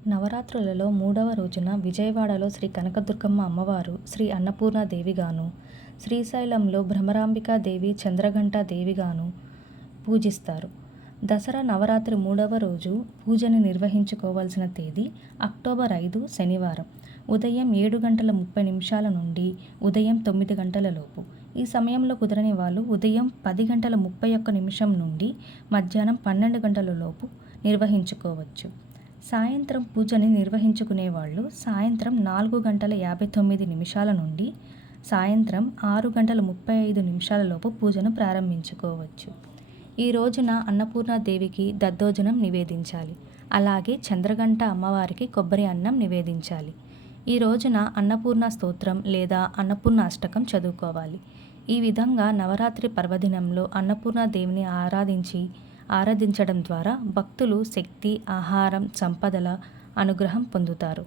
నవరాత్రులలో 3వ రోజున విజయవాడలో శ్రీ కనకదుర్గమ్మ అమ్మవారు, శ్రీ అన్నపూర్ణాదేవిగాను, శ్రీశైలంలో భ్రమరాంబికాదేవి, చంద్రఘంటాదేవిగాను పూజిస్తారు. దసరా నవరాత్రి 3వ రోజు పూజని నిర్వహించుకోవాల్సిన తేదీ అక్టోబర్ 5 శనివారం ఉదయం 7:30 నుండి ఉదయం 9 గంటలలోపు. ఈ సమయంలో కుదరని వాళ్ళు ఉదయం 10:31 నుండి మధ్యాహ్నం 12 గంటలలోపు నిర్వహించుకోవచ్చు. సాయంత్రం పూజని నిర్వహించుకునేవాళ్ళు సాయంత్రం 4:59 నుండి సాయంత్రం 6:35 లోపు పూజను ప్రారంభించుకోవచ్చు. ఈ రోజున అన్నపూర్ణాదేవికి దద్దోజనం నివేదించాలి. అలాగే చంద్రఘంట అమ్మవారికి కొబ్బరి అన్నం నివేదించాలి. ఈ రోజున అన్నపూర్ణ స్తోత్రం లేదా అన్నపూర్ణ అష్టకం చదువుకోవాలి. ఈ విధంగా నవరాత్రి పర్వదినంలో అన్నపూర్ణాదేవిని ఆరాధించడం ద్వారా భక్తులు శక్తి, ఆహారం, సంపదల అనుగ్రహం పొందుతారు.